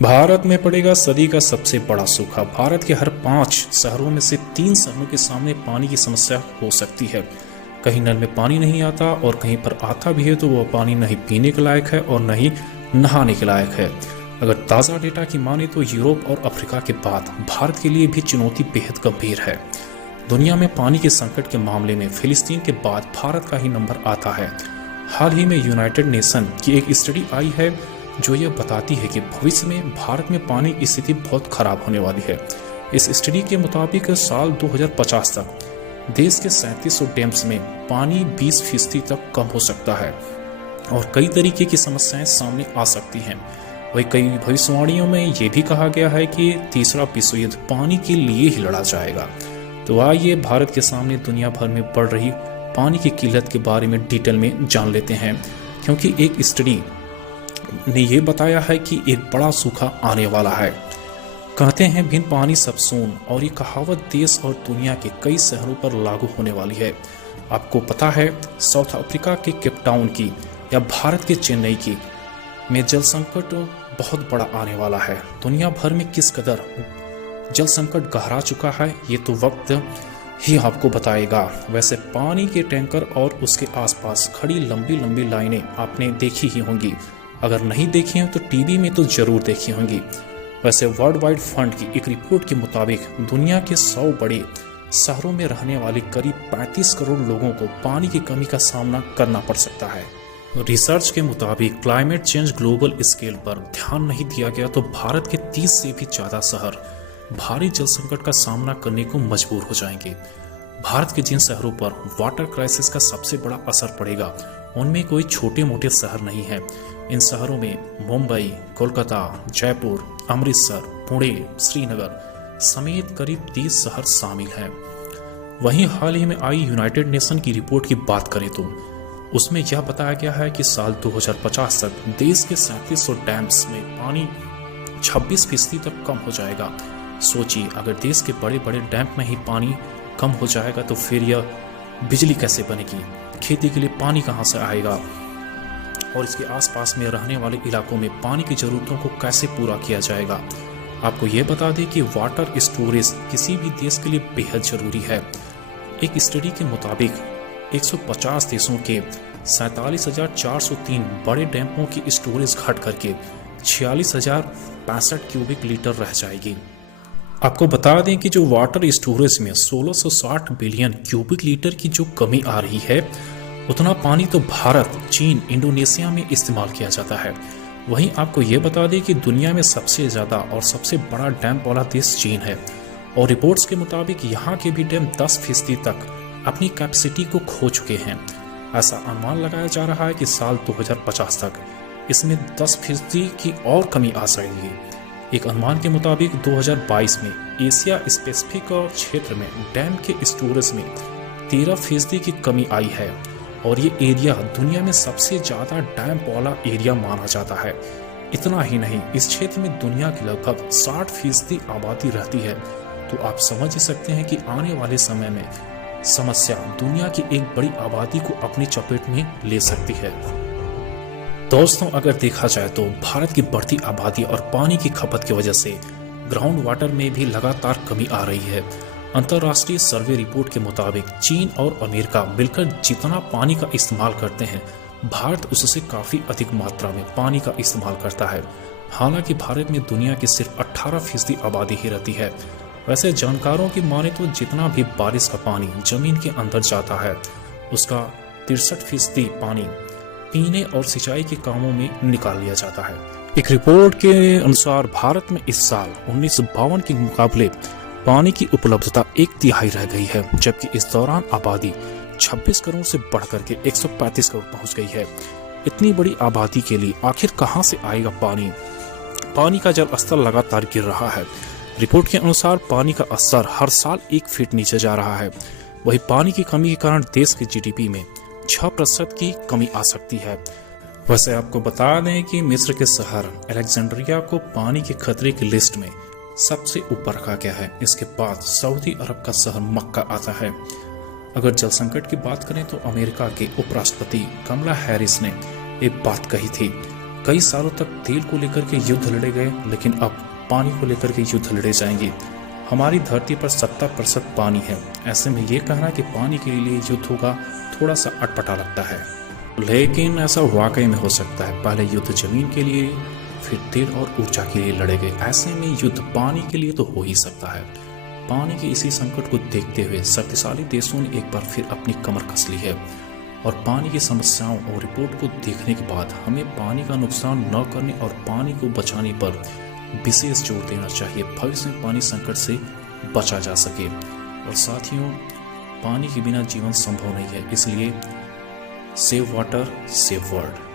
भारत में पड़ेगा सदी का सबसे बड़ा सूखा। भारत के हर 5 शहरों में से 3 शहरों के सामने पानी की समस्या हो सकती है। कहीं नल में पानी नहीं आता और कहीं पर आता भी है तो वह पानी नहीं पीने के लायक है और न ही नहाने के लायक है। अगर ताज़ा डेटा की माने तो यूरोप और अफ्रीका के बाद भारत के लिए भी चुनौती बेहद गंभीर है। दुनिया में पानी के संकट के मामले में फिलिस्तीन के बाद भारत का ही नंबर आता है। हाल ही में यूनाइटेड नेशन की एक स्टडी आई है जो यह बताती है कि भविष्य में भारत में पानी की स्थिति बहुत खराब होने वाली है। इस स्टडी के मुताबिक साल 2050 तक देश के 3700 डैम्स में पानी 20% तक कम हो सकता है और कई तरीके की समस्याएं सामने आ सकती हैं। वही कई भविष्यवाणियों में ये भी कहा गया है कि तीसरा विश्व युद्ध पानी के लिए ही लड़ा जाएगा। तो आइए भारत के सामने दुनिया भर में बढ़ रही पानी की किल्लत के बारे में डिटेल में जान लेते हैं, क्योंकि एक स्टडी ने यह बताया है कि एक बड़ा सूखा आने वाला है। कहते हैं बिन पानी सब सून, और ये कहावत देश और दुनिया के कई शहरों पर लागू होने वाली है। आपको पता है साउथ अफ्रीका के केपटाउन की या भारत के चेन्नई की में जल संकट बहुत बड़ा आने वाला है। दुनिया भर में किस कदर जल संकट गहरा चुका है ये तो वक्त ही आपको बताएगा। वैसे पानी के टैंकर और उसके आसपास खड़ी लंबी लंबी लाइनें आपने देखी ही होंगी, अगर नहीं देखी हो तो टीवी में तो जरूर देखी होंगी। वैसे वर्ल्ड वाइड फंड की एक रिपोर्ट के मुताबिक दुनिया के 100 बड़े शहरों में रहने वाले करीब 35 करोड़ लोगों को पानी की कमी का सामना करना पड़ सकता है। रिसर्च के मुताबिक क्लाइमेट चेंज ग्लोबल स्केल पर ध्यान नहीं दिया गया तो भारत के 30 से भी ज्यादा शहर भारी जल संकट का सामना करने को मजबूर हो जाएंगे। भारत के जिन शहरों पर वाटर क्राइसिस का सबसे बड़ा असर पड़ेगा उनमें कोई छोटे मोटे शहर नहीं है। इन शहरों में मुंबई, कोलकाता, जयपुर, अमृतसर, पुणे, श्रीनगर समेत करीब 30 शहर शामिल हैं। वहीं हाल ही में आई यूनाइटेड नेशन की रिपोर्ट की बात करें तो उसमें यह बताया गया है कि साल 2050 तक देश के 3700 डैम्स में पानी 26% तक कम हो जाएगा। सोचिए, अगर देश के बड़े बड़े डैम में ही पानी कम हो जाएगा तो फिर यह बिजली कैसे बनेगी, खेती के लिए पानी कहां से आएगा और इसके आसपास में रहने वाले इलाकों में पानी की जरूरतों को कैसे पूरा किया जाएगा। आपको ये बता दें कि वाटर स्टोरेज किसी भी देश के लिए बेहद जरूरी है। एक स्टडी के मुताबिक 150 देशों के 47,403 बड़े डैमों की स्टोरेज घट करके 46,065 क्यूबिक लीटर रह जाएगी। आपको बता दें कि जो वाटर स्टोरेज में 1660 बिलियन क्यूबिक लीटर की जो कमी आ रही है उतना पानी तो भारत, चीन, इंडोनेशिया में इस्तेमाल किया जाता है। वहीं आपको ये बता दें कि दुनिया में सबसे ज़्यादा और सबसे बड़ा डैम वाला देश चीन है और रिपोर्ट्स के मुताबिक यहाँ के भी डैम 10% तक अपनी कैपेसिटी को खो चुके हैं। ऐसा अनुमान लगाया जा रहा है कि साल 2050 तक इसमें 10% की और कमी आ सकेगी। एक अनुमान के मुताबिक 2022 में एशिया स्पेसिफिक क्षेत्र में डैम के स्टोरेज में 13% की कमी आई है और ये एरिया दुनिया में सबसे ज्यादा डैम वाला एरिया माना जाता है। इतना ही नहीं, इस क्षेत्र में दुनिया की लगभग 60% आबादी रहती है। तो आप समझ ही सकते हैं कि आने वाले समय में समस्या दुनिया की एक बड़ी आबादी को अपनी चपेट में ले सकती है। दोस्तों, अगर देखा जाए तो भारत की बढ़ती आबादी और पानी की खपत की वजह से ग्राउंड वाटर में भी लगातार कमी आ रही है। अंतर्राष्ट्रीय सर्वे रिपोर्ट के मुताबिक चीन और अमेरिका मिलकर जितना पानी का इस्तेमाल करते हैं भारत उससे काफी अधिक मात्रा में पानी का इस्तेमाल करता है। हालांकि भारत में दुनिया की सिर्फ 18% आबादी ही रहती है। वैसे जानकारों की माने तो जितना भी बारिश का पानी जमीन के अंदर जाता है उसका 63% पानी पीने और सिंचाई के कामों में निकाल लिया जाता है। एक रिपोर्ट के अनुसार भारत में इस साल 1952 के मुकाबले पानी की उपलब्धता 1/3 रह गई है, जबकि इस दौरान आबादी 26 करोड़ से बढ़कर के 135 करोड़ पहुंच गई है। इतनी बड़ी आबादी के लिए आखिर कहां से आएगा पानी? पानी का जल स्तर लगातार गिर रहा है। रिपोर्ट के अनुसार पानी का स्तर हर साल 1 फीट नीचे जा रहा है। वही पानी की कमी के कारण देश के जीडीपी में 6% की कमी आ सकती है। वैसे आपको बता दें कि मिस्र के शहर अलेक्जेंड्रिया को पानी के खतरे की लिस्ट में सबसे ऊपर रखा गया है। इसके बाद सऊदी अरब का शहर मक्का आता है। अगर जल संकट की बात करें तो अमेरिका के उपराष्ट्रपति कमला हैरिस ने एक बात कही थी। कई सालों तक तेल को लेकर के युद्ध लड़े गए, लेकिन अब पानी को लेकर के युद्ध लड़े जाएंगे। हमारी धरती पर 70% पानी है। ऐसे में ये कहना कि पानी के लिए युद्ध होगा थोड़ा सा अटपटा लगता है, लेकिन ऐसा वाकई में हो सकता है। पहले युद्ध जमीन के लिए, फिर तेल और ऊर्जा के लिए लड़े गए। ऐसे में युद्ध पानी के लिए तो हो ही सकता है। पानी के इसी संकट को देखते हुए शक्तिशाली देशों ने एक बार फिर अपनी कमर कस ली है और पानी की समस्याओं और रिपोर्ट को देखने के बाद हमें पानी का नुकसान न करने और पानी को बचाने पर विशेष जोर देना चाहिए। भविष्य में पानी संकट से बचा जा सके। और साथियों, पानी के बिना जीवन संभव नहीं है, इसलिए सेव वाटर, सेव वर्ल्ड।